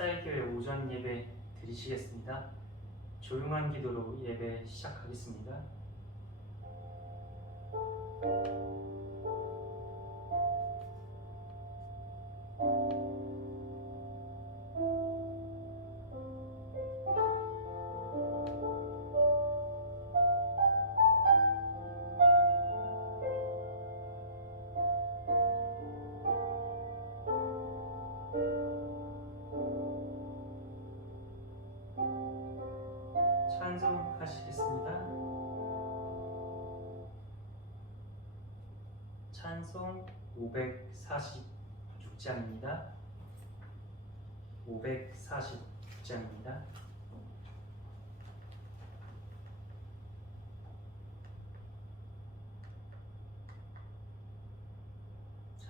햇살교회 오전 예배 드리시겠습니다. 조용한 기도로 예배 시작하겠습니다. 찬송하시겠습니다. 찬송 546장입니다. 546장입니다.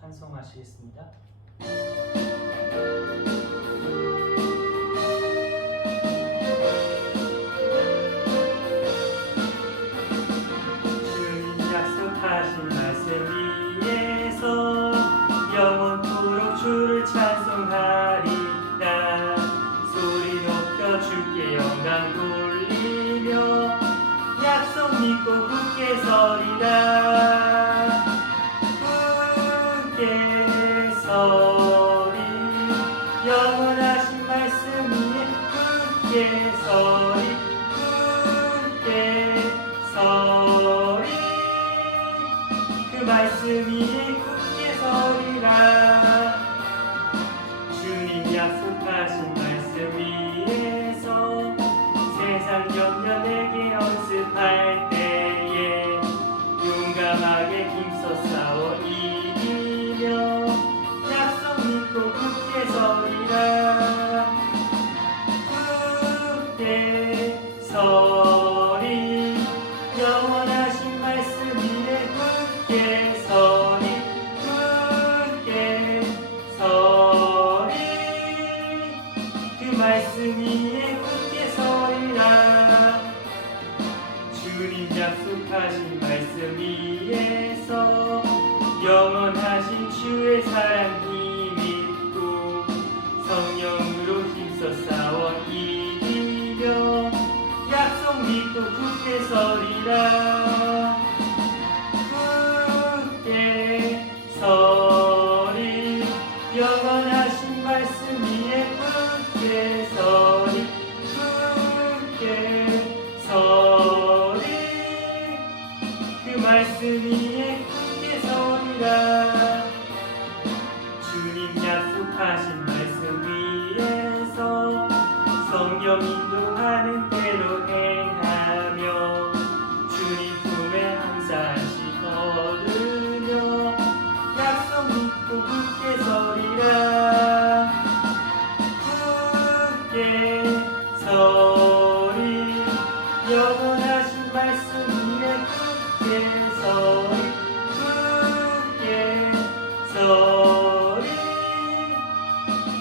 찬송하시겠습니다. 하신 말씀 위에서 영원토록 주를 찬송하리라. 소리 높여 주께 영광 돌리며 약속 믿고 굳게 서리라. 굳게 서리 영원하신 말씀 위에 굳게 서리 굳게 서리 그 말씀 위에 굳게 서리라. 주님 약속하신 말씀 위에서 세상 염려 내게 연습할 때에 용감하게 힘써 싸워 이기며 약속 믿고 굳게 서리라. 굳게 서리 영원하신 말씀 위에 굳게 서리 굳게 서리 그 말씀 위에 굳게 서리라. 주님 약속하신 말씀 위에서 영원하신 주의 사랑 힘있고 성령으로 힘써 싸워 이기며 약속 믿고 굳게 서리라. 굳게 서리 영원하신 말씀 위에 굳게 서리 굳게 서리 그 말씀 위에 굳게 서리라. 주님 약속하신 말씀 위에서 성령 인도하는 대로 행하며 주님 품에 항상 얻으며 약속 믿고 굳게 서리라. 굳게 서리 영원하신 말씀 위에 굳게 서리 굳게 서리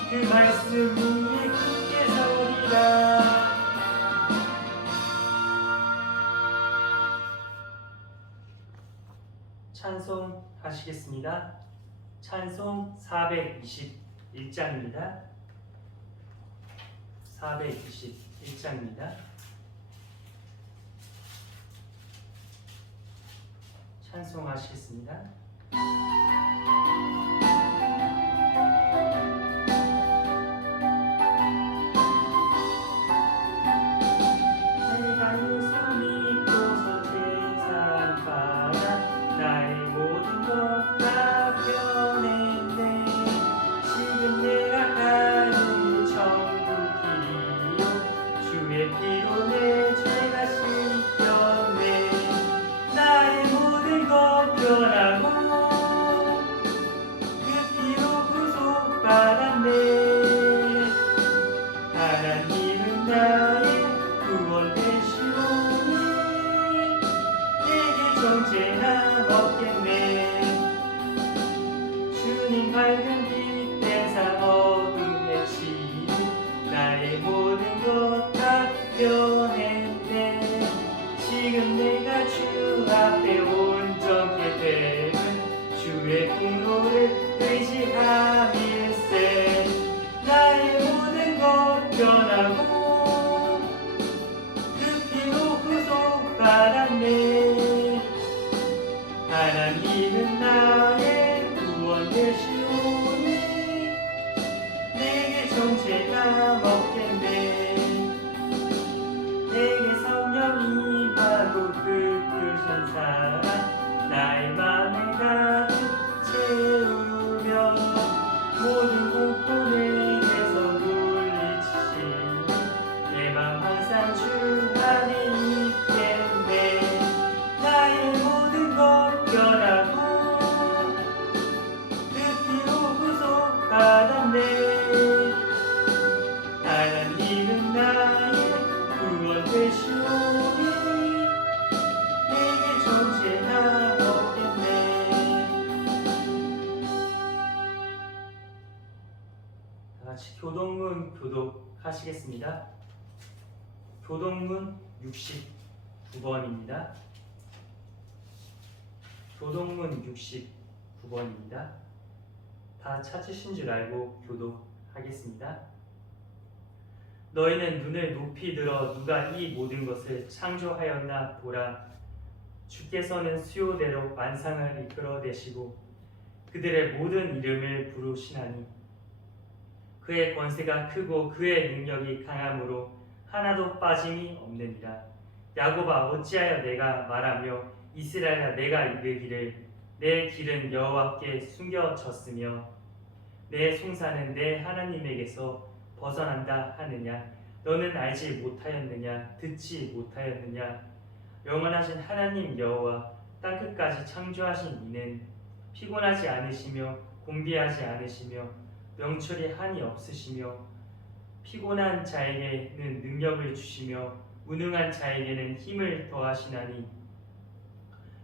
그 말씀 위에 굳게 서리라. 찬송하시겠습니다. 찬송 421장입니다. 421장입니다. 찬송하시겠습니다. 변하고 그 피로 구속받았네. 하나님은 나의 구원 되시오니 내게 정죄가 없겠네. 내게 성령 임하고 그 크신 사랑 나의 맘에 가득 채우며 모든 공포 내게서 물리치시니 내 맘 항상 주 안에 있겠네. 나의 모든 것 변하고 그 피로 구속받았네. 하나님은 나의 구원 되시오니 내게 존재가 없겠네. 다같이 교동문 교독하시겠습니다. 교동문 69번입니다. 교동문 69번입니다. 다 찾으신 줄 알고 교독하겠습니다. 너희는 눈을 높이 들어 누가 이 모든 것을 창조하였나 보라. 주께서는 수요대로 만상을 이끌어내시고 그들의 모든 이름을 부르시나니 그의 권세가 크고 그의 능력이 강함으로 하나도 빠짐이 없느니라. 야곱아 어찌하여 내가 말하며 이스라엘아 내가 이르기를 내 길은 여호와께 숨겨졌으며 내 송사는 내 하나님에게서 벗어난다 하느냐. 너는 알지 못하였느냐 듣지 못하였느냐. 영원하신 하나님 여호와 땅끝까지 창조하신 이는 피곤하지 않으시며 곤비하지 않으시며 명철이 한이 없으시며 피곤한 자에게는 능력을 주시며 무능한 자에게는 힘을 더하시나니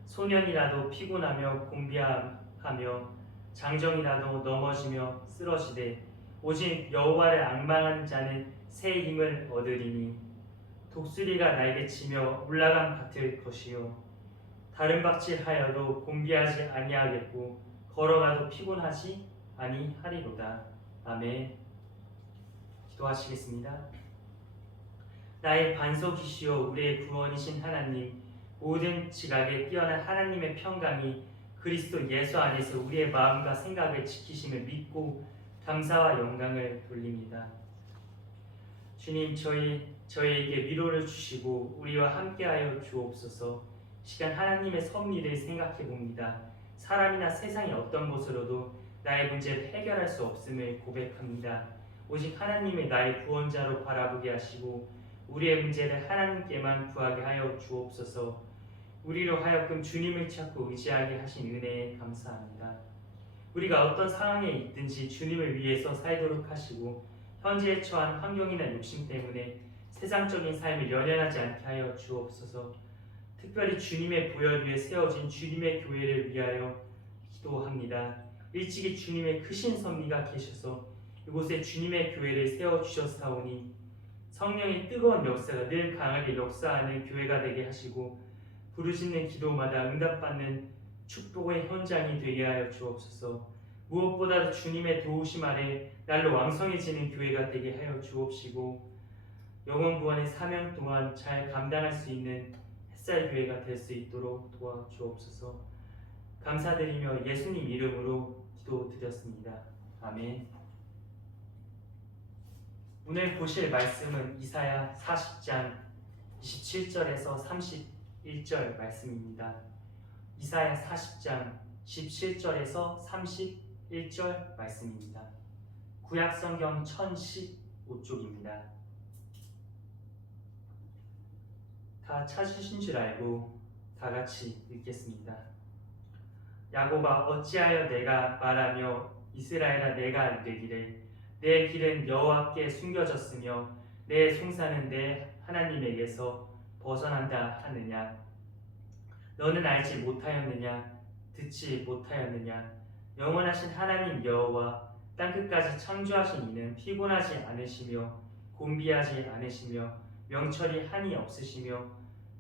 소년이라도 피곤하며 곤비하며 장정이라도 넘어지며 쓰러지되 오직 여호와를 앙망하는 자는 새 힘을 얻으리니 독수리가 날개치며 올라간 밭을 것이요 다른 밭일하여도 곤비하지 아니하겠고 걸어가도 피곤하지 아니하리로다. 아멘. 기도하시겠습니다. 나의 반석이시오 우리의 구원이신 하나님, 모든 지각에 뛰어난 하나님의 평강이 그리스도 예수 안에서 우리의 마음과 생각을 지키심을 믿고 감사와 영광을 돌립니다. 주님, 저희에게 위로를 주시고 우리와 함께하여 주옵소서. 시간 하나님의 섭리를 생각해 봅니다. 사람이나 세상의 어떤 것으로도 나의 문제를 해결할 수 없음을 고백합니다. 오직 하나님의 나의 구원자로 바라보게 하시고 우리의 문제를 하나님께만 구하게 하여 주옵소서. 우리로 하여금 주님을 찾고 의지하게 하신 은혜에 감사합니다. 우리가 어떤 상황에 있든지 주님을 위해서 살도록 하시고 현재에 처한 환경이나 욕심 때문에 세상적인 삶을 연연하지 않게 하여 주옵소서. 특별히 주님의 보혈 위에 세워진 주님의 교회를 위하여 기도합니다. 일찍이 주님의 크신 섭리가 계셔서 이곳에 주님의 교회를 세워주셨사오니 성령의 뜨거운 역사가 늘 강하게 역사하는 교회가 되게 하시고 부르짖는 기도마다 응답받는 축복의 현장이 되게 하여 주옵소서. 무엇보다도 주님의 도우심 아래 날로 왕성해지는 교회가 되게 하여 주옵시고 영원 구원의 사명 동안 잘 감당할 수 있는 햇살 교회가 될 수 있도록 도와주옵소서. 감사드리며 예수님 이름으로 기도드렸습니다. 아멘. 오늘 보실 말씀은 이사야 40장 27절에서 31절 말씀입니다. 이사야 40장 17절에서 31절 말씀입니다. 구약성경 1015쪽입니다. 다 찾으신 줄 알고 다 같이 읽겠습니다. 야곱아 어찌하여 내가 말하며 이스라엘아 내가 이르기를 내 길은 여호와께 숨겨졌으며 내 송사는 내 하나님에게서 벗어난다 하느냐. 너는 알지 못하였느냐 듣지 못하였느냐. 영원하신 하나님 여호와 땅끝까지 창조하신 이는 피곤하지 않으시며 곤비하지 않으시며 명철이 한이 없으시며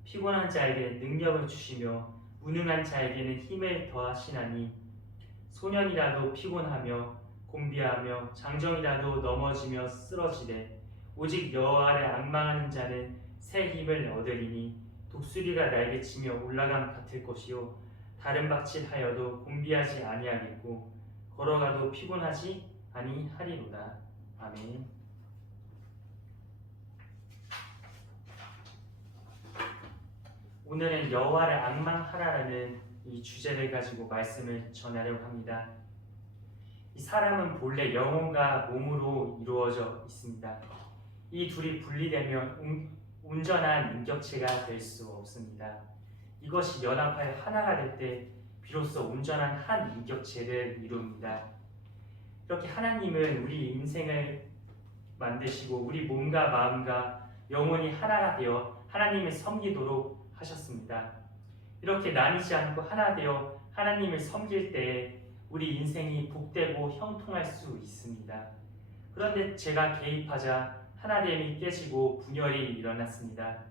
피곤한 자에게 능력을 주시며 무능한 자에게는 힘을 더하시나니 소년이라도 피곤하며 곤비하며 장정이라도 넘어지며 쓰러지되 오직 여호와를 앙망하는 자는 새 힘을 얻으리니 독수리가 날개치며 올라감 같을 것이요 다른 박질하여도 곤비하지 아니하겠고 걸어가도 피곤하지 아니하리로다. 아멘. 오늘은 여호와를 앙망하라라는 이 주제를 가지고 말씀을 전하려고 합니다. 이 사람은 본래 영혼과 몸으로 이루어져 있습니다. 이 둘이 분리되면 온전한 인격체가 될 수 없습니다. 이것이 연합하여 하나가 될 때 비로소 온전한 한 인격체를 이룹니다. 이렇게 하나님은 우리 인생을 만드시고 우리 몸과 마음과 영혼이 하나가 되어 하나님을 섬기도록 하셨습니다. 이렇게 나뉘지 않고 하나 되어 하나님을 섬길 때 우리 인생이 복되고 형통할 수 있습니다. 그런데 제가 개입하자 하나됨이 깨지고 분열이 일어났습니다.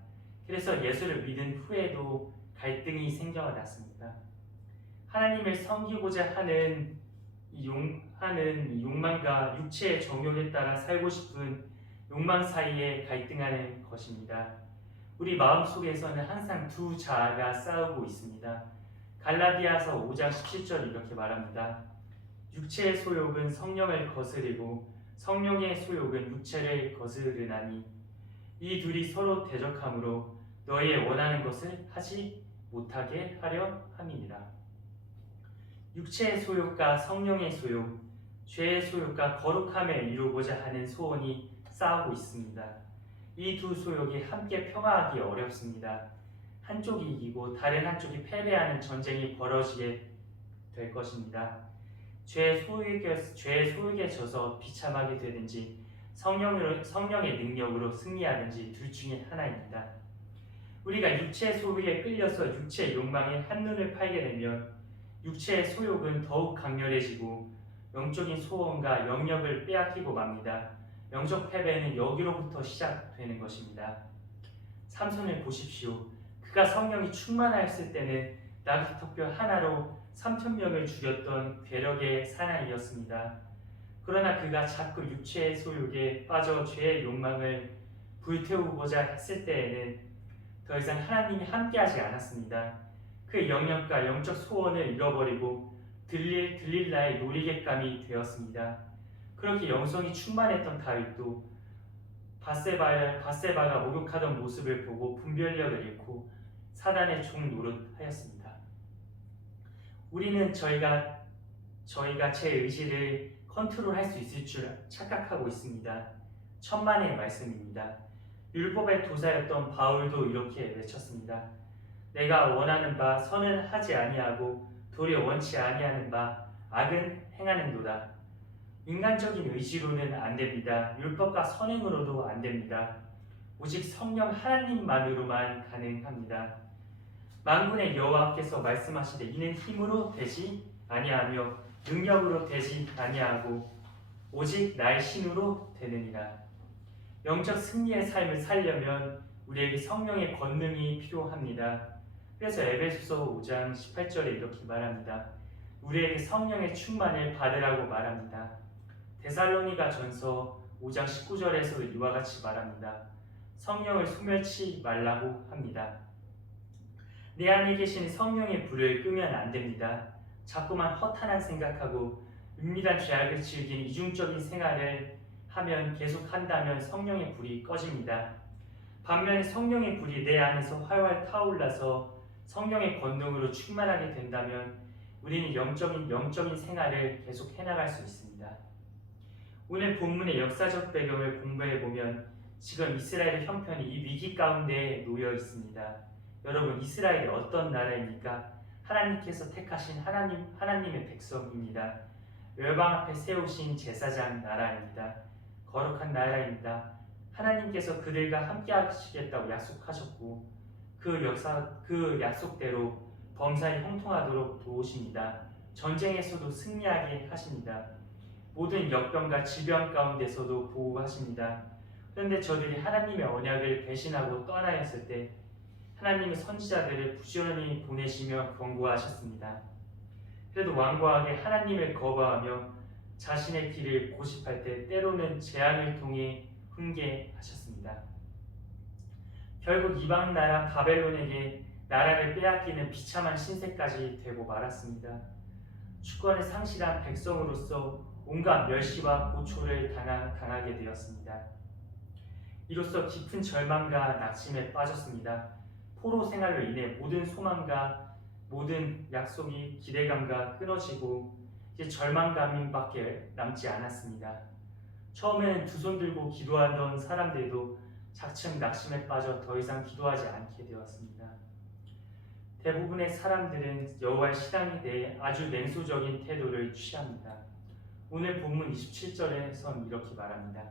그래서 예수를 믿은 후에도 갈등이 생겨났습니다. 하나님을 섬기고자 하는 욕망과 육체의 정욕에 따라 살고 싶은 욕망 사이에 갈등하는 것입니다. 우리 마음속에서는 항상 두 자아가 싸우고 있습니다. 갈라디아서 5장 17절 이렇게 말합니다. 육체의 소욕은 성령을 거스르고 성령의 소욕은 육체를 거스르나니 이 둘이 서로 대적하므로 너희의 원하는 것을 하지 못하게 하려 함이니라. 육체의 소욕과 성령의 소욕, 죄의 소욕과 거룩함을 이루고자 하는 소원이 싸우고 있습니다. 이 두 소욕이 함께 평화하기 어렵습니다. 한쪽이 이기고 다른 한쪽이 패배하는 전쟁이 벌어지게 될 것입니다. 죄의 소욕에 져서 비참하게 되든지 성령의 능력으로 승리하든지 둘 중에 하나입니다. 우리가 육체의 소욕에 끌려서 육체의 욕망에 한눈을 팔게 되면 육체의 소욕은 더욱 강렬해지고 영적인 소원과 영역을 빼앗기고 맙니다. 영적 패배는 여기로부터 시작되는 것입니다. 삼손을 보십시오. 그가 성령이 충만하였을 때는 나귀토뼈 하나로 3,000명을 죽였던 괴력의 사나이였습니다. 그러나 그가 자꾸 육체의 소욕에 빠져 죄의 욕망을 불태우고자 했을 때에는 더 이상 하나님이 함께하지 않았습니다. 그 영역과 영적 소원을 잃어버리고 들릴라의 놀이객감이 되었습니다. 그렇게 영성이 충만했던 다윗도 밧세바가 목욕하던 모습을 보고 분별력을 잃고 사단의 종 노릇하였습니다. 우리는 저희가 제 의지를 컨트롤할 수 있을 줄 착각하고 있습니다. 천만의 말씀입니다. 율법의 도사였던 바울도 이렇게 외쳤습니다. 내가 원하는 바 선은 하지 아니하고 도리어 원치 아니하는 바 악은 행하는도다. 인간적인 의지로는 안 됩니다. 율법과 선행으로도 안 됩니다. 오직 성령 하나님만으로만 가능합니다. 만군의 여호와께서 말씀하시되 이는 힘으로 되지 아니하며 능력으로 되지 아니하고 오직 나의 신으로 되느니라. 영적 승리의 삶을 살려면 우리에게 성령의 권능이 필요합니다. 그래서 에베소서 5장 18절에 이렇게 말합니다. 우리에게 성령의 충만을 받으라고 말합니다. 데살로니가 전서 5장 19절에서 이와 같이 말합니다. 성령을 소멸치 말라고 합니다. 내 안에 계신 성령의 불을 끄면 안 됩니다. 자꾸만 허탄한 생각하고 은밀한 죄악을 즐기는 이중적인 생활을 하면 계속한다면 성령의 불이 꺼집니다. 반면에 성령의 불이 내 안에서 활활 타올라서 성령의 권능으로 충만하게 된다면 우리는 영적인 생활을 계속 해나갈 수 있습니다. 오늘 본문의 역사적 배경을 공부해보면 지금 이스라엘의 형편이 이 위기 가운데 놓여 있습니다. 여러분, 이스라엘이 어떤 나라입니까? 하나님께서 택하신 하나님의 백성입니다. 열방 앞에 세우신 제사장 나라입니다. 거룩한 나라입니다. 하나님께서 그들과 함께 하시겠다고 약속하셨고 그 약속대로 범사에 형통하도록 도우십니다. 전쟁에서도 승리하게 하십니다. 모든 역병과 질병 가운데서도 보호하십니다. 그런데 저들이 하나님의 언약을 배신하고 떠나였을 때 하나님의 선지자들을 부지런히 보내시며 경고하셨습니다. 그래도 완고하게 하나님을 거부하며 자신의 길을 고집할 때 때로는 재앙을 통해 훈계하셨습니다. 결국 이방 나라 바벨론에게 나라를 빼앗기는 비참한 신세까지 되고 말았습니다. 주권을 상실한 백성으로서 온갖 멸시와 고초를 당하게 되었습니다. 이로써 깊은 절망과 낙심에 빠졌습니다. 포로 생활로 인해 모든 소망과 모든 약속이 기대감과 끊어지고 이제 절망감밖에 남지 않았습니다. 처음에는 두 손 들고 기도하던 사람들도 차츰 낙심에 빠져 더 이상 기도하지 않게 되었습니다. 대부분의 사람들은 여호와의 신앙에 대해 아주 냉소적인 태도를 취합니다. 오늘 본문 27절에선 이렇게 말합니다.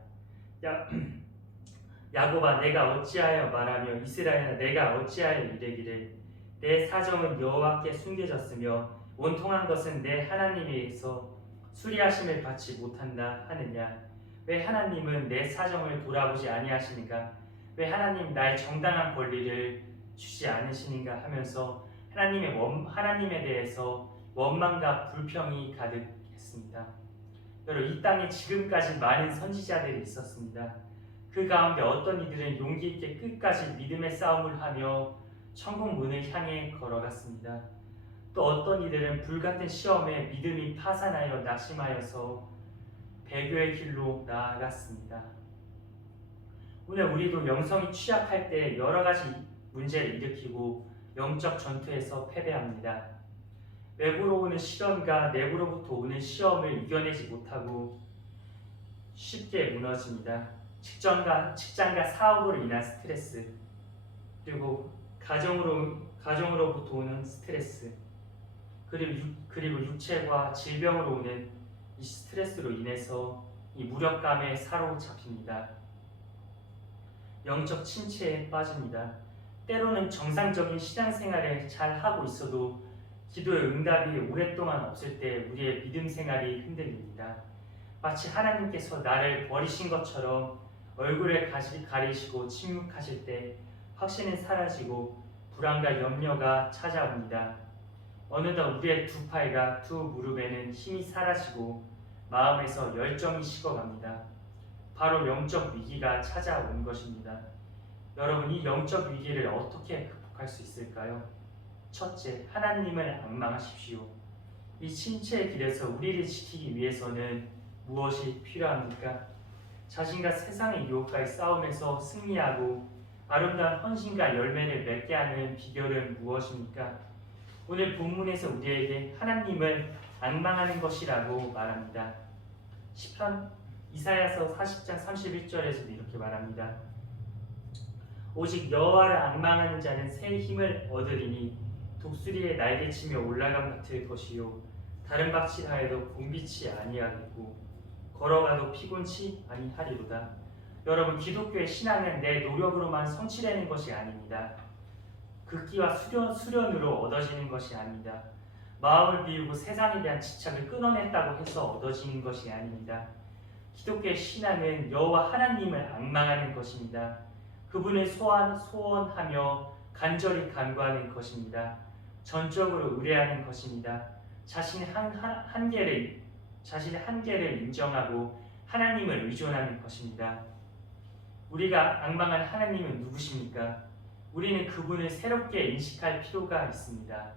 야곱아 내가 어찌하여 말하며 이스라엘아 내가 어찌하여 이르기를 내 사정은 여호와께 숨겨졌으며 원통한 것은 내 하나님에게서 수리하심을 받지 못한다 하느냐. 왜 하나님은 내 사정을 돌아보지 아니하시는가? 왜 하나님 나의 정당한 권리를 주지 않으시는가 하면서 하나님에 대해서 원망과 불평이 가득했습니다. 여러분 이 땅에 지금까지 많은 선지자들이 있었습니다. 그 가운데 어떤 이들은 용기 있게 끝까지 믿음의 싸움을 하며 천국 문을 향해 걸어갔습니다. 또 어떤 이들은 불같은 시험에 믿음이 파산하여 낙심하여서 배교의 길로 나아갔습니다. 오늘 우리도 영성이 취약할 때 여러 가지 문제를 일으키고 영적 전투에서 패배합니다. 외부로 오는 시련과 내부로부터 오는 시험을 이겨내지 못하고 쉽게 무너집니다. 직장과 사업으로 인한 스트레스, 그리고 가정으로부터 오는 스트레스, 그리고 육체와 질병으로 오는 이 스트레스로 인해서 이 무력감에 사로잡힙니다. 영적 침체에 빠집니다. 때로는 정상적인 신앙생활을 잘 하고 있어도 기도의 응답이 오랫동안 없을 때 우리의 믿음 생활이 흔들립니다. 마치 하나님께서 나를 버리신 것처럼 얼굴을 가리시고 침묵하실 때 확신은 사라지고 불안과 염려가 찾아옵니다. 어느덧 우리의 두 팔과 두 무릎에는 힘이 사라지고 마음에서 열정이 식어갑니다. 바로 영적 위기가 찾아온 것입니다. 여러분 이 영적 위기를 어떻게 극복할 수 있을까요? 첫째, 하나님을 앙망하십시오. 이 침체의 길에서 우리를 지키기 위해서는 무엇이 필요합니까? 자신과 세상의 유혹과의 싸움에서 승리하고 아름다운 헌신과 열매를 맺게 하는 비결은 무엇입니까? 오늘 본문에서 우리에게 하나님을 앙망하는 것이라고 말합니다. 시편 이사야서 40장 31절에서도 이렇게 말합니다. 오직 여호와를 앙망하는 자는 새 힘을 얻으리니 독수리의 날개치며 올라감 같을 것이요 다른 박질하여도 봄빛이 아니하겠고 걸어가도 피곤치 아니하리로다. 여러분 기독교의 신앙은 내 노력으로만 성취되는 것이 아닙니다. 극기와 수련으로 얻어지는 것이 아닙니다. 마음을 비우고 세상에 대한 집착을 끊어냈다고 해서 얻어지는 것이 아닙니다. 기독교의 신앙은 여호와 하나님을 앙망하는 것입니다. 그분을 소원하며 간절히 간구하는 것입니다. 전적으로 의뢰하는 것입니다. 자신의 한계를 인정하고 하나님을 의존하는 것입니다. 우리가 앙망한 하나님은 누구십니까? 우리는 그분을 새롭게 인식할 필요가 있습니다.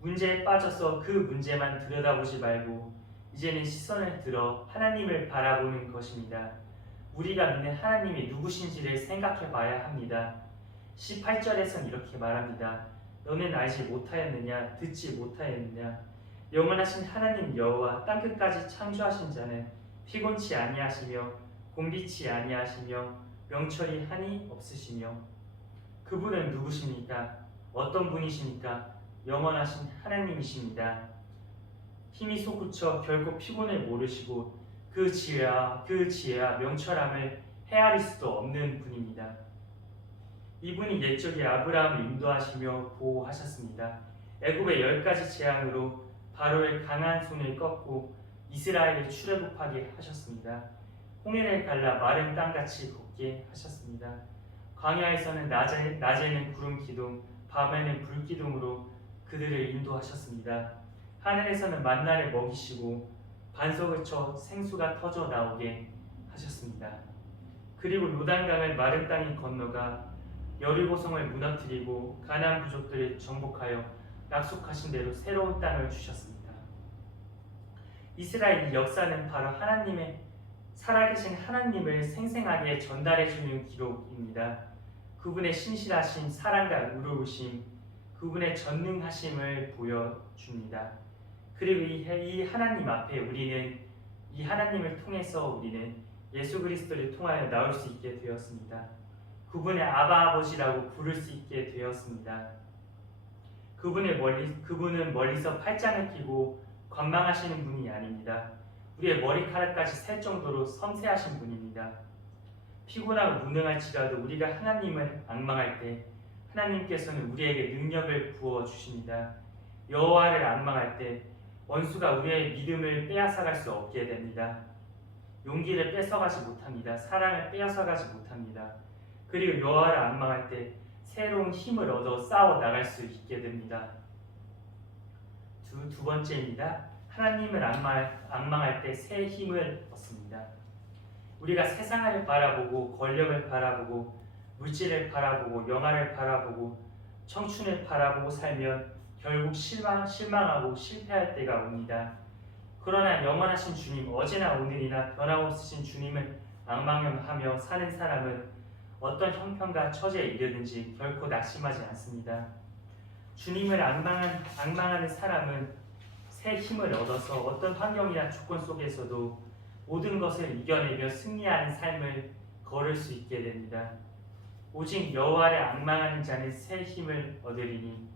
문제에 빠져서 그 문제만 들여다보지 말고 이제는 시선을 들어 하나님을 바라보는 것입니다. 우리가 믿는 하나님이 누구신지를 생각해 봐야 합니다. 18절에선 이렇게 말합니다. 너는 알지 못하였느냐? 듣지 못하였느냐? 영원하신 하나님 여호와 땅끝까지 창조하신 자는 피곤치 아니하시며 곤비치 아니하시며 명철이 한이 없으시며. 그분은 누구십니까? 어떤 분이십니까? 영원하신 하나님이십니다. 힘이 솟구쳐 결코 피곤을 모르시고 그 지혜와 명철함을 헤아릴 수도 없는 분입니다. 이분이 옛적에 아브라함을 인도하시며 보호하셨습니다. 애굽의 10가지 재앙으로 바로의 강한 손을 꺾고 이스라엘을 출애굽하게 하셨습니다. 홍해를 갈라 마른 땅같이 걷게 하셨습니다. 광야에서는 낮에는 구름 기둥, 밤에는 불 기둥으로 그들을 인도하셨습니다. 하늘에서는 만나를 먹이시고 반석을 쳐 생수가 터져 나오게 하셨습니다. 그리고 요단강을 마른 땅에 건너가 여리고성을 무너뜨리고 가나안 부족들을 정복하여 약속하신 대로 새로운 땅을 주셨습니다. 이스라엘 역사는 바로 하나님의 살아계신 하나님을 생생하게 전달해주는 기록입니다. 그분의 신실하심, 사랑과 의로우심, 그분의 전능하심을 보여줍니다. 그리고 이 하나님 앞에 우리는 이 하나님을 통해서 우리는 예수 그리스도를 통하여 나올 수 있게 되었습니다. 그분의 아바 아버지라고 부를 수 있게 되었습니다. 그분은 멀리서 팔짱을 끼고 관망하시는 분이 아닙니다. 우리의 머리카락까지 셀 정도로 섬세하신 분입니다. 피곤하고 무능할지라도 우리가 하나님을 앙망할 때 하나님께서는 우리에게 능력을 부어 주십니다. 여호와를 앙망할 때 원수가 우리의 믿음을 빼앗아갈 수 없게 됩니다. 용기를 뺏어가지 못합니다. 사랑을 빼앗아가지 못합니다. 그리고 여호와를 앙망할 때 새로운 힘을 얻어 싸워 나갈 수 있게 됩니다. 두 번째입니다. 하나님을 앙망할 때 새 힘을 얻습니다. 우리가 세상을 바라보고 권력을 바라보고 물질을 바라보고 영화를 바라보고 청춘을 바라보고 살면 결국 실망하고 실패할 때가 옵니다. 그러나 영원하신 주님, 어제나 오늘이나 변함없으신 주님을 앙망하며 사는 사람은 어떤 형편과 처지에 이르든지 결코 낙심하지 않습니다. 주님을 앙망하는 사람은 새 힘을 얻어서 어떤 환경이나 조건 속에서도 모든 것을 이겨내며 승리하는 삶을 걸을 수 있게 됩니다. 오직 여호와를 앙망하는 자는 새 힘을 얻으리니,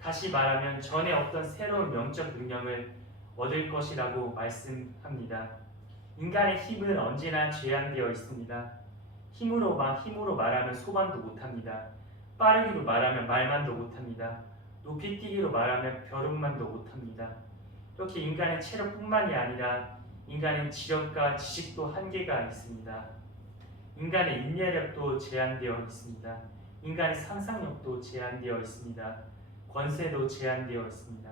다시 말하면 전에 없던 새로운 영적 능력을 얻을 것이라고 말씀합니다. 인간의 힘은 언제나 제한되어 있습니다. 힘으로 말하면 소반도 못합니다. 빠르기로 말하면 말만도 못합니다. 높이 뛰기로 말하면 벼룩만도 못합니다. 이렇게 인간의 체력뿐만이 아니라 인간의 지력과 지식도 한계가 있습니다. 인간의 인내력도 제한되어 있습니다. 인간의 상상력도 제한되어 있습니다. 권세도 제한되어 있습니다.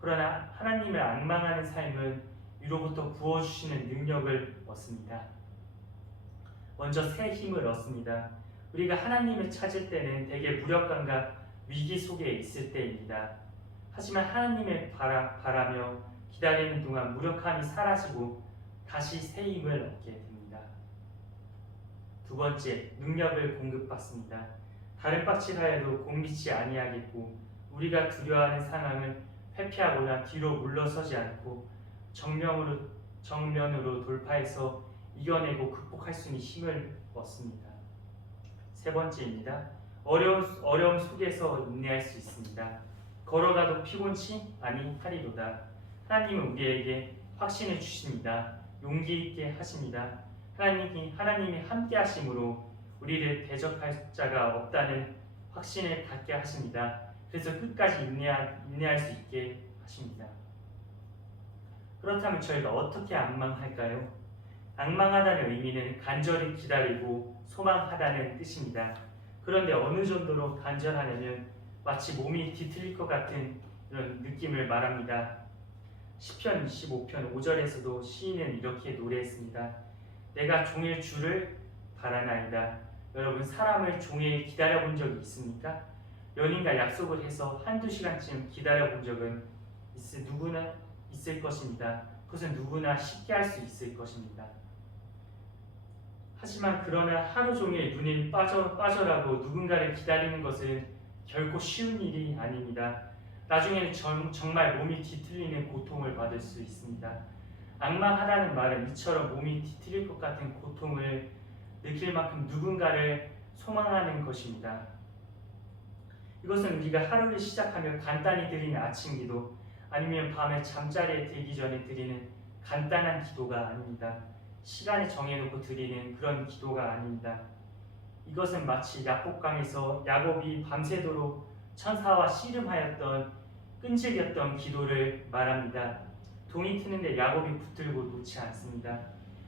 그러나 하나님을 앙망하는 삶은 위로부터 부어주시는 능력을 얻습니다. 먼저 새 힘을 얻습니다. 우리가 하나님을 찾을 때는 대개 무력감과 위기 속에 있을 때입니다. 하지만 하나님을 바라며 기다리는 동안 무력함이 사라지고 다시 새 힘을 얻게 됩니다. 두 번째, 능력을 공급받습니다. 다른 빡칠하여도 공기치 아니하겠고 우리가 두려워하는 상황을 회피하거나 뒤로 물러서지 않고 정면으로 돌파해서 이겨내고 극복할 수 있는 힘을 얻습니다. 세 번째입니다. 어려움 속에서 인내할 수 있습니다. 걸어가도 피곤치 아니하리로다. 하나님은 우리에게 확신을 주십니다. 용기 있게 하십니다. 하나님이 함께 하심으로 우리를 대적할 자가 없다는 확신을 갖게 하십니다. 그래서 끝까지 인내할 수 있게 하십니다. 그렇다면 저희가 어떻게 앙망할까요? 앙망하다는 의미는 간절히 기다리고 소망하다는 뜻입니다. 그런데 어느 정도로 간절하냐면 마치 몸이 뒤틀릴 것 같은 이런 느낌을 말합니다. 시편 25편 5절에서도 시인은 이렇게 노래했습니다. 내가 종일 주를 바라나이다. 여러분, 사람을 종일 기다려본 적이 있습니까? 연인과 약속을 해서 한두 시간쯤 기다려본 적은 누구나 있을 것입니다. 그것은 누구나 쉽게 할 수 있을 것입니다. 하지만 그러나 하루 종일 눈이 빠져라고 누군가를 기다리는 것은 결코 쉬운 일이 아닙니다. 나중에는 정말 몸이 뒤틀리는 고통을 받을 수 있습니다. 앙망하다는 말은 이처럼 몸이 뒤틀릴 것 같은 고통을 느낄 만큼 누군가를 소망하는 것입니다. 이것은 우리가 하루를 시작하며 간단히 드리는 아침 기도, 아니면 밤에 잠자리에 들기 전에 드리는 간단한 기도가 아닙니다. 시간을 정해놓고 드리는 그런 기도가 아닙니다. 이것은 마치 야복강에서 야곱이 밤새도록 천사와 씨름하였던 끈질겼던 기도를 말합니다. 동이 트는데 야곱이 붙들고 놓지 않습니다.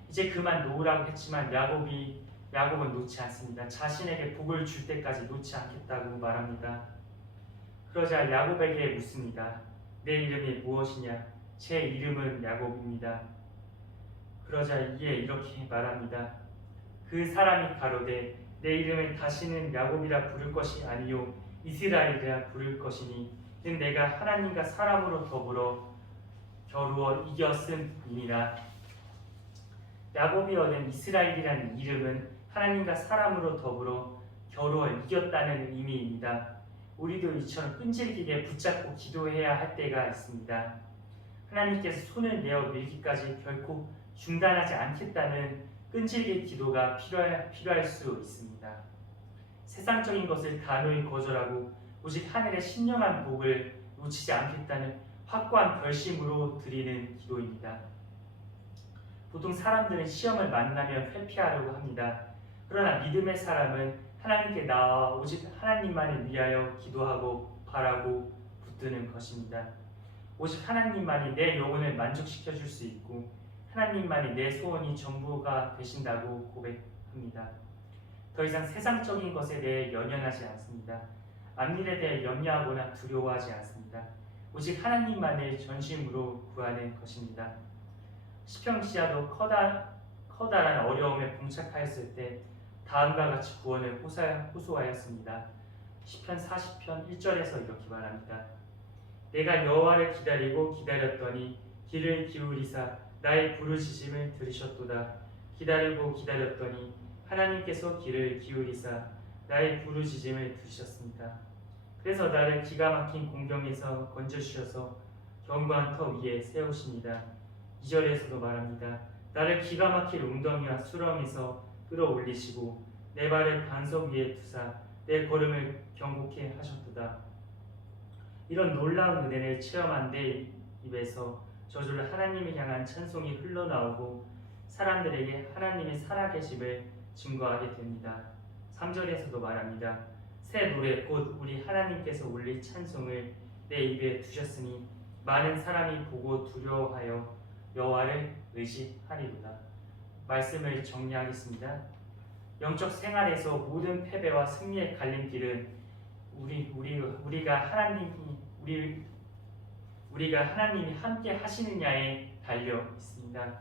이제 그만 놓으라고 했지만 야곱은 놓지 않습니다. 자신에게 복을 줄 때까지 놓지 않겠다고 말합니다. 그러자 야곱에게 묻습니다. 내 이름이 무엇이냐? 제 이름은 야곱입니다. 그러자 이에 이렇게 말합니다. 그 사람이 가로되 내 이름을 다시는 야곱이라 부를 것이 아니요 이스라엘이라 부를 것이니 이는 내가 하나님과 사람으로 더불어 겨루어 이겼음이니라. 야곱이 얻은 이스라엘이라는 이름은 하나님과 사람으로 더불어 겨루어 이겼다는 의미입니다. 우리도 이처럼 끈질기게 붙잡고 기도해야 할 때가 있습니다. 하나님께서 손을 내어 밀기까지 결코 중단하지 않겠다는 끈질긴 기도가 필요할 수 있습니다. 세상적인 것을 단호히 거절하고 오직 하늘의 신령한 복을 놓치지 않겠다는 확고한 결심으로 드리는 기도입니다. 보통 사람들은 시험을 만나면 회피하려고 합니다. 그러나 믿음의 사람은 하나님께 나와 오직 하나님만을 위하여 기도하고 바라고 붙드는 것입니다. 오직 하나님만이 내 영혼을 만족시켜 줄 수 있고 하나님만이 내 소원이 전부가 되신다고 고백합니다. 더 이상 세상적인 것에 대해 연연하지 않습니다. 앞일에 대해 염려하거나 두려워하지 않습니다. 오직 하나님만을 전심으로 구하는 것입니다. 시편 기자도 커다란 어려움에 봉착하였을 때 다음과 같이 구원을 호소하였습니다. 시편 40편 1절에서 이렇게 말합니다. 내가 여호와를 기다리고 기다렸더니 귀를 기울이사 나의 부르짖음을 들으셨도다. 기다리고 기다렸더니 하나님께서 귀를 기울이사 나의 부르짖음을 들으셨습니다. 그래서 나를 기가 막힌 공경에서 건져주셔서 견고한 터 위에 세우십니다. 2절에서도 말합니다. 나를 기가 막힐 웅덩이와 수렁에서 끌어올리시고 내 발을 반석 위에 두사 내 걸음을 경고케 하셨도다. 이런 놀라운 은혜를 체험한 내 입에서 저절로 하나님을 향한 찬송이 흘러나오고 사람들에게 하나님의 살아계심을 증거하게 됩니다. 3절에서도 말합니다. 새 노래 곧 우리 하나님께서 올릴 찬송을 내 입에 두셨으니 많은 사람이 보고 두려워하여 여호와를 의지하리로다. 말씀을 정리하겠습니다. 영적 생활에서 모든 패배와 승리의 갈림길은 우리가 하나님이 함께 하시느냐에 달려 있습니다.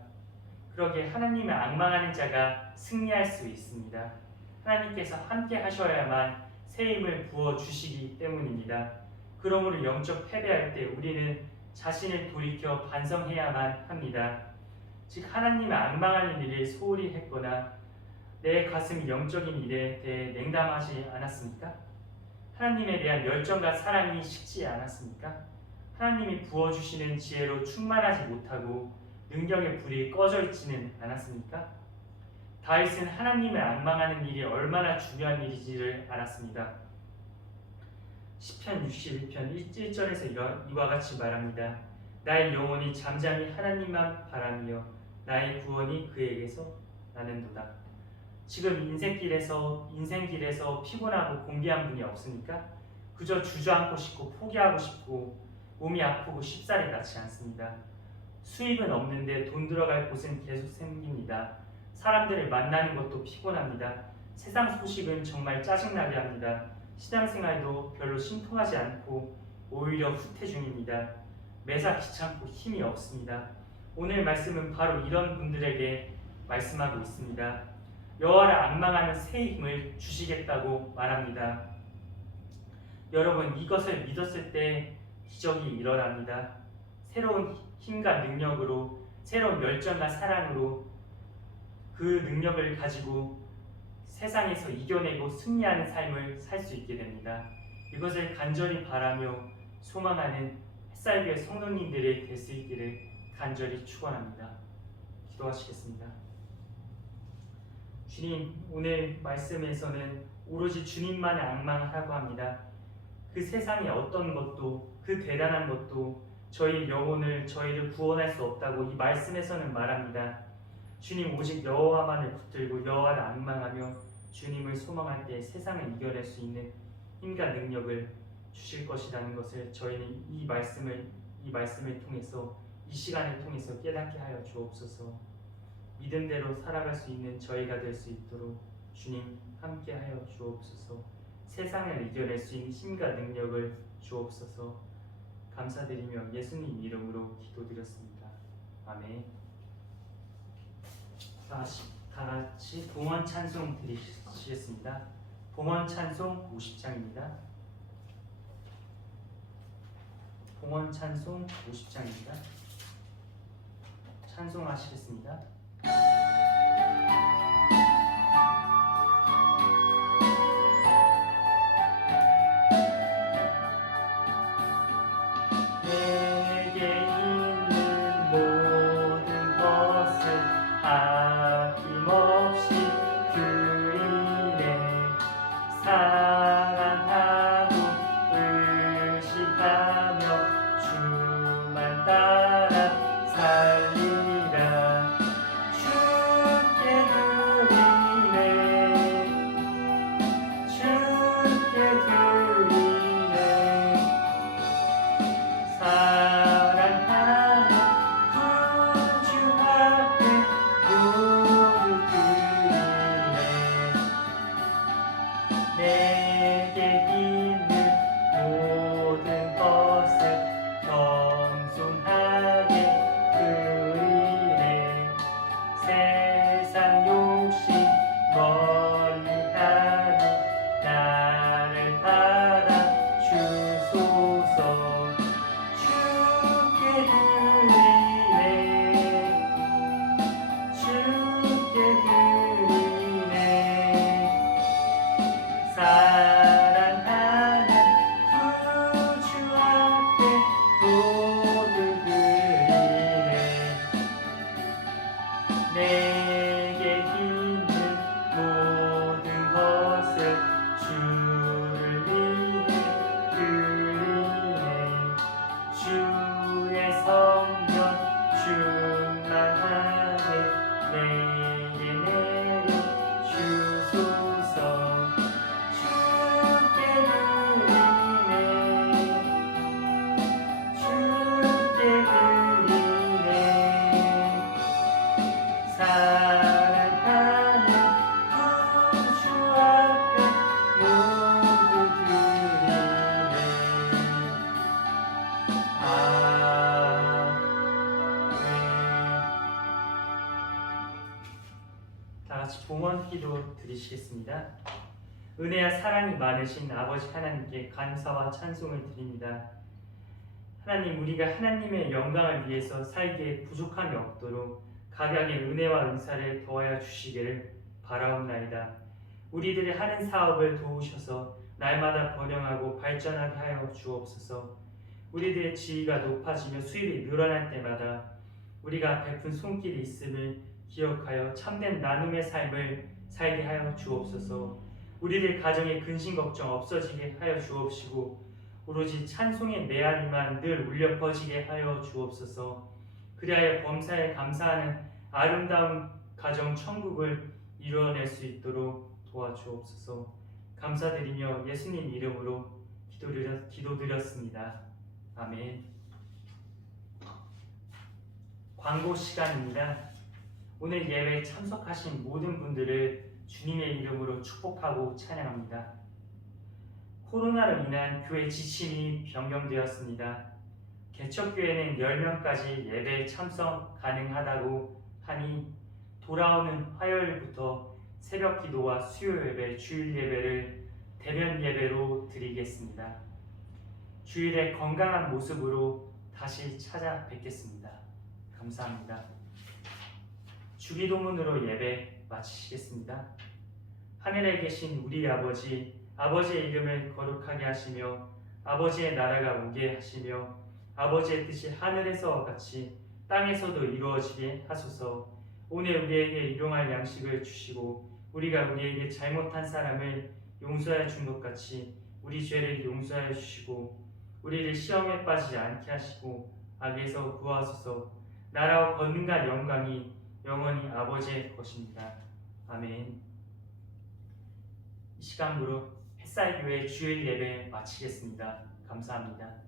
그러기에 하나님을 앙망하는 자가 승리할 수 있습니다. 하나님께서 함께 하셔야만 새 힘을 부어 주시기 때문입니다. 그러므로 영적 패배할 때 우리는 자신을 돌이켜 반성해야만 합니다. 즉 하나님을 앙망하는 일에 소홀히 했거나 내 가슴이 영적인 일에 대해 냉담하지 않았습니까? 하나님에 대한 열정과 사랑이 식지 않았습니까? 하나님이 부어주시는 지혜로 충만하지 못하고 능력의 불이 꺼져 있지는 않았습니까? 다윗은 하나님을 앙망하는 일이 얼마나 중요한 일인지를 알았습니다. 시편 61편 1절에서 이와 같이 말합니다. 나의 영혼이 잠잠히 하나님만 바라며 나의 구원이 그에게서 나는도다. 지금 인생길에서 피곤하고 공비한 분이 없습니까? 그저 주저앉고 싶고 포기하고 싶고 몸이 아프고 쉽사리 낫지 않습니다. 수입은 없는데 돈 들어갈 곳은 계속 생깁니다. 사람들을 만나는 것도 피곤합니다. 세상 소식은 정말 짜증나게 합니다. 신앙생활도 별로 신통하지 않고 오히려 후퇴 중입니다. 매사 귀찮고 힘이 없습니다. 오늘 말씀은 바로 이런 분들에게 말씀하고 있습니다. 여호와를 앙망하는 새 힘을 주시겠다고 말합니다. 여러분, 이것을 믿었을 때 기적이 일어납니다. 새로운 힘과 능력으로, 새로운 열정과 사랑으로 그 능력을 가지고 세상에서 이겨내고 승리하는 삶을 살 수 있게 됩니다. 이것을 간절히 바라며 소망하는 햇살교회 성도님들이 될 수 있기를 간절히 축원합니다. 기도하시겠습니다. 주님, 오늘 말씀에서는 오로지 주님만을 앙망하라고 합니다. 그 세상의 어떤 것도, 그 대단한 것도 저희를 구원할 수 없다고 이 말씀에서는 말합니다. 주님, 오직 여호와만을 붙들고 여호와를 앙망하며 주님을 소망할 때 세상을 이겨낼 수 있는 힘과 능력을 주실 것이라는 것을 저희는 이 말씀을 통해서, 이 시간을 통해서 깨닫게 하여 주옵소서. 믿음대로 살아갈 수 있는 저희가 될 수 있도록 주님 함께 하여 주옵소서. 세상을 이겨낼 수 있는 힘과 능력을 주옵소서. 감사드리며 예수님 이름으로 기도드렸습니다. 아멘. 다 같이 봉헌 찬송 드리시겠습니다. 봉헌 찬송 50장입니다. 봉헌 찬송 50장입니다. 찬송하시겠습니다. 봉헌 기도 드리시겠습니다. 은혜와 사랑이 많으신 아버지 하나님께 감사와 찬송을 드립니다. 하나님, 우리가 하나님의 영광을 위해서 살기에 부족함이 없도록 각양의 은혜와 은사를 더하여 주시기를 바라옵나이다. 우리들이 하는 사업을 도우셔서 날마다 번영하고 발전하게 하여 주옵소서. 우리들의 지위가 높아지며 수입이 늘어날 때마다 우리가 베푼 손길이 있음을 기억하여 참된 나눔의 삶을 살게 하여 주옵소서. 우리들 가정의 근심 걱정 없어지게 하여 주옵시고 오로지 찬송의 메아리만 늘 울려 퍼지게 하여 주옵소서. 그리하여 범사에 감사하는 아름다운 가정 천국을 이루어낼 수 있도록 도와주옵소서. 감사드리며 예수님 이름으로 기도드렸습니다. 아멘. 광고 시간입니다. 오늘 예배에 참석하신 모든 분들을 주님의 이름으로 축복하고 찬양합니다. 코로나로 인한 교회 지침이 변경되었습니다. 개척교회는 10명까지 예배에 참석 가능하다고 하니 돌아오는 화요일부터 새벽 기도와 수요 예배, 주일 예배를 대면 예배로 드리겠습니다. 주일에 건강한 모습으로 다시 찾아뵙겠습니다. 감사합니다. 주기도문으로 예배 마치시겠습니다. 하늘에 계신 우리 아버지, 아버지의 이름을 거룩하게 하시며 아버지의 나라가 오게 하시며 아버지의 뜻이 하늘에서와 같이 땅에서도 이루어지게 하소서. 오늘 우리에게 일용할 양식을 주시고 우리가 우리에게 잘못한 사람을 용서해 준 것 같이 우리 죄를 용서해 주시고 우리를 시험에 빠지지 않게 하시고 악에서 구하소서. 나라와 권능과 영광이 영원히 아버지의 것입니다. 아멘. 이 시간으로 햇살교회 주일 예배 마치겠습니다. 감사합니다.